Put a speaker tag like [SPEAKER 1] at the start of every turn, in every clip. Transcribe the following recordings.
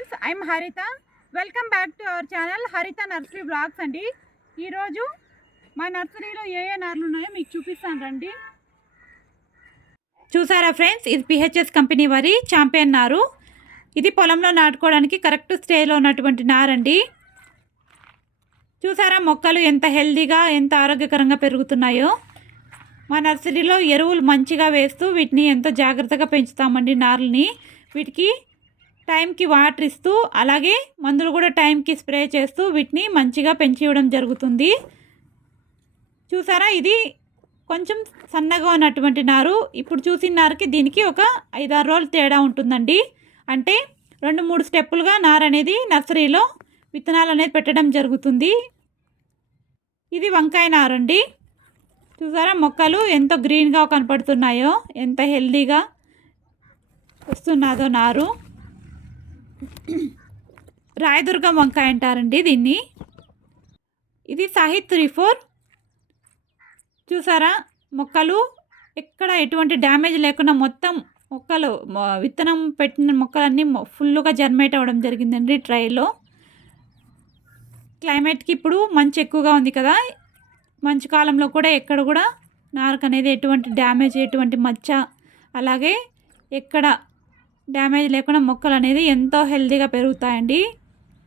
[SPEAKER 1] Friends I'm Haritha welcome back to our channel Haritha nursery blogs అండి. ఈరోజు మా నర్సరీలో ఏ ఏ నార్లు ఉన్నాయో మీకు చూపిస్తాను రండి. చూసారా ఫ్రెండ్స్ ఇది పిహెచ్ఎస్ కంపెనీ వారి ఛాంపియన్ నారు. ఇది పొలంలో నాటుకోవడానికి కరెక్ట్ స్టేజ్లో ఉన్నటువంటి నారండి. చూసారా మొక్కలు ఎంత హెల్దీగా ఎంత ఆరోగ్యకరంగా పెరుగుతున్నాయో. మా నర్సరీలో ఎరువులు మంచిగా వేస్తూ వీటిని ఎంతో జాగ్రత్తగా పెంచుతామండి నార్లని. వీటికి టైంకి వాటర్ ఇస్తూ అలాగే మందులు కూడా టైంకి స్ప్రే చేస్తూ వీటిని మంచిగా పెంచి ఇవ్వడం జరుగుతుంది. చూసారా? ఇది కొంచెం సన్నగా ఉన్నటువంటి నారు. ఇప్పుడు చూసిన నారుకి దీనికి ఒక ఐదారు రోజులు తేడా ఉంటుందండి. అంటే రెండు మూడు స్టెప్పులుగా నారు అనేది నర్సరీలో విత్తనాలు అనేది పెట్టడం జరుగుతుంది. ఇది వంకాయ నారు అండి చూసారా? మొక్కలు ఎంత గ్రీన్గా కనపడుతున్నాయో ఎంత హెల్దీగా వస్తున్నదో నారు. రాయదుర్గం వంకాయ అంటారండి దీన్ని. ఇది సాహిత్ త్రీ ఫోర్. చూసారా? మొక్కలు ఎక్కడ ఎటువంటి డ్యామేజ్ లేకుండా మొత్తం మొక్కలు విత్తనం పెట్టిన మొక్కలన్నీ ఫుల్గా జర్మేట్ అవ్వడం జరిగిందండి ట్రైలో క్లైమేట్కి ఇప్పుడు మంచు ఎక్కువగా ఉంది కదా. మంచు కాలంలో కూడా ఎక్కడ కూడా నారకు అనేది ఎటువంటి డ్యామేజ్ ఎటువంటి మచ్చ అలాగే ఎక్కడ డ్యామేజ్ లేకుండా మొక్కలు అనేది ఎంతో హెల్తీగా పెరుగుతాయండి.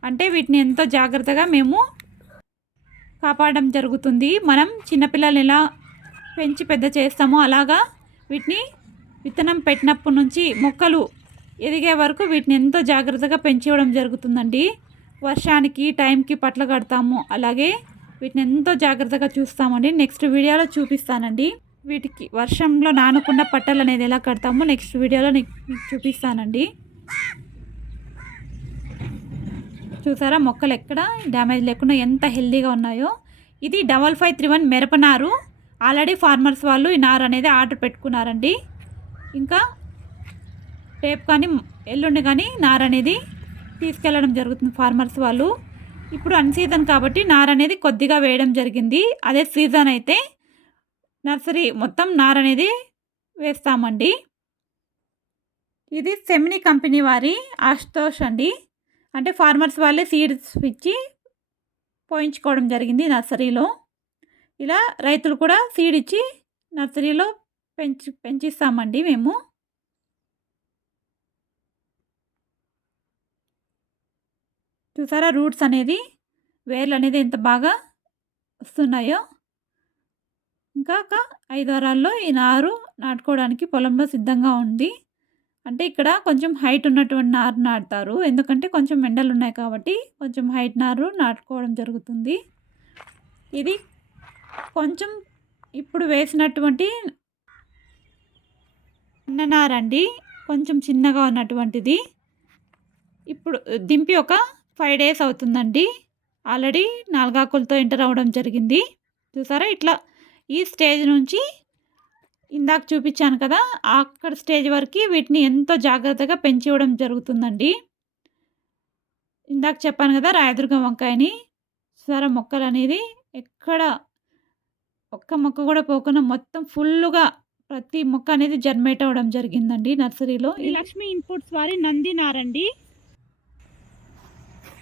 [SPEAKER 1] అంటే వీటిని ఎంతో జాగ్రత్తగా మేము కాపాడడం జరుగుతుంది. మనం చిన్నపిల్లల్ని ఎలా పెంచి పెద్ద చేస్తామో అలాగా వీటిని విత్తనం పెట్టినప్పటి నుంచి మొక్కలు ఎదిగే వరకు వీటిని ఎంతో జాగ్రత్తగా పెంచివ్వడం జరుగుతుందండి. వర్షానికి టైంకి పట్ల కడతాము. అలాగే వీటిని ఎంతో జాగ్రత్తగా చూస్తామండి. నెక్స్ట్ వీడియోలో చూపిస్తానండి. వీటికి వర్షంలో నానకుండా పట్టలు అనేది ఎలా కడతామో నెక్స్ట్ వీడియోలో నీకు చూపిస్తానండి. చూసారా? మొక్కలు ఎక్కడ? డ్యామేజ్ లేకుండా ఎంత హెల్దీగా ఉన్నాయో. ఇది డబల్ ఫైవ్ త్రీ వన్ మిరపనారు ఆల్రెడీ ఫార్మర్స్ వాళ్ళు ఈ నారు అనేది ఆర్డర్ పెట్టుకున్నారండి. ఇంకా రేపు కానీ ఎల్లుండి కానీ నారు అనేది తీసుకెళ్ళడం జరుగుతుంది ఫార్మర్స్ వాళ్ళు. ఇప్పుడు అన్ సీజన్ కాబట్టి నార అనేది కొద్దిగా వేయడం జరిగింది. అదే సీజన్ అయితే నర్సరీ మొత్తం నార అనేది వేస్తామండి. ఇది సెమిని కంపెనీ వారి ఆశుతోష్ అండి. అంటే ఫార్మర్స్ వాళ్ళే సీడ్స్ ఇచ్చి పోయించుకోవడం జరిగింది నర్సరీలో. ఇలా రైతులు కూడా సీడ్ ఇచ్చి నర్సరీలో పెంచి పెంచిస్తామండి మేము. చూసారా రూట్స్ అనేది వేర్లు అనేది ఎంత బాగా వస్తున్నాయో. ఇంకా ఒక ఐదు వారాల్లో ఈ నారు నాటుకోవడానికి పొలంలో సిద్ధంగా ఉంది అంటే ఇక్కడ కొంచెం హైట్ ఉన్నటువంటి నారు నాటుతారు. ఎందుకంటే కొంచెం ఎండలు ఉన్నాయి కాబట్టి కొంచెం హైట్ నారు నాటుకోవడం జరుగుతుంది. ఇది కొంచెం ఇప్పుడు వేసినటువంటి అండి కొంచెం చిన్నగా ఉన్నటువంటిది. ఇప్పుడు దింపి ఒక ఫైవ్ డేస్ అవుతుందండి. ఆల్రెడీ నాలుగాకులతో ఎంటర్ అవ్వడం జరిగింది. చూసారా? ఇట్లా ఈ స్టేజ్ నుంచి ఇందాక చూపించాను కదా అక్కడ స్టేజ్ వరకు వీటిని ఎంతో జాగ్రత్తగా పెంచి ఇవ్వడం జరుగుతుందండి. ఇందాక చెప్పాను కదా రాయదుర్గం వంకాయని సర మొక్కలు అనేది ఎక్కడ ఒక్క మొక్క కూడా పోకుండా మొత్తం ఫుల్గా ప్రతి మొక్క అనేది జన్మేట్ అవ్వడం జరిగిందండి నర్సరీలో. ఈ లక్ష్మీ ఇన్పుట్స్ వారి నందినారండి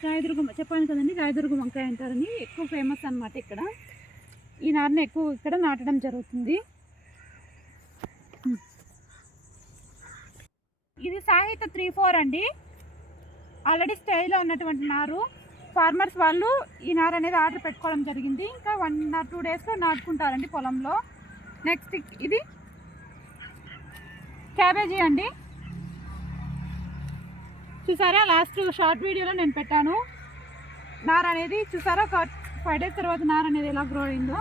[SPEAKER 1] రాయదుర్గం చెప్పాను కదండి రాయదుర్గం వంకాయ అంటారని ఎక్కువ ఫేమస్ అన్నమాట ఇక్కడ. ఈ నారను ఎక్కువ ఇక్కడ నాటడం జరుగుతుంది. ఇది సాహిత్య త్రీ ఫోర్ అండి. ఆల్రెడీ స్టేజ్లో ఉన్నటువంటి నారు. ఫార్మర్స్ వాళ్ళు ఈ నారు అనేది ఆర్డర్ పెట్టుకోవడం జరిగింది. ఇంకా వన్ ఆర్ టూ డేస్లో నాటుకుంటారండి పొలంలో. నెక్స్ట్ ఇది క్యాబేజీ అండి. చూసారా? లాస్ట్ షార్ట్ వీడియోలో నేను పెట్టాను. నార అనేది చూసారా ఫైవ్ డేస్ తర్వాత నార అనేది ఎలా గ్రో అయిందో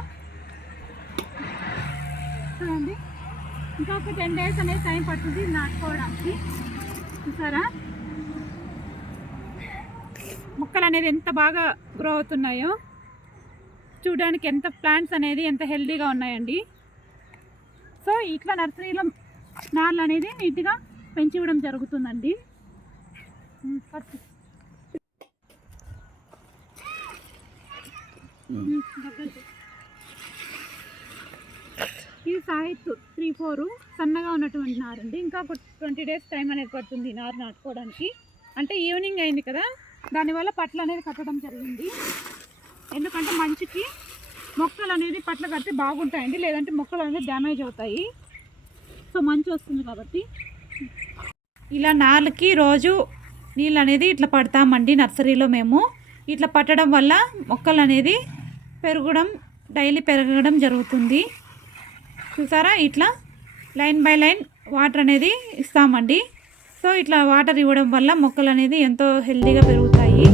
[SPEAKER 1] చూడండి. ఇంకా ఒక టెన్ డేస్ అనేది టైం పడుతుంది నాటుకోవడానికి. చూసారా? మొక్కలు అనేది ఎంత బాగా గ్రో అవుతున్నాయో చూడడానికి ఎంత ప్లాంట్స్ అనేది ఎంత హెల్దీగా ఉన్నాయండి. సో ఇట్లా నర్సరీలో నార్లు అనేది నీట్గా పెంచి ఇవ్వడం జరుగుతుందండి. Hmm, ఫస్ట్ ఇది సాహిత్ త్రీ ఫోర్ సన్నగా ఉన్నటువంటి నారండి. ఇంకా ఒక ట్వంటీ డేస్ టైం అనేది పడుతుంది ఈ నారు నాటుకోవడానికి. అంటే ఈవినింగ్ అయింది కదా దానివల్ల పట్లు అనేది కట్టడం జరిగింది. ఎందుకంటే మంచికి మొక్కలు అనేది పట్ల కడితే బాగుంటాయండి లేదంటే మొక్కలు అనేది డ్యామేజ్ అవుతాయి. సో మంచి వస్తుంది కాబట్టి. ఇలా నాలుగుకి రోజు నీళ్ళు అనేది ఇట్లా పడతామండి నర్సరీలో మేము. ఇట్లా పట్టడం వల్ల మొక్కలు అనేది పెరగడం డైలీ పెరగడం జరుగుతుంది. చూసారా? ఇట్లా లైన్ బై లైన్ వాటర్ అనేది ఇస్తామండి. సో ఇట్లా వాటర్ ఇవ్వడం వల్ల మొక్కలు అనేది ఎంతో హెల్తీగా పెరుగుతాయి.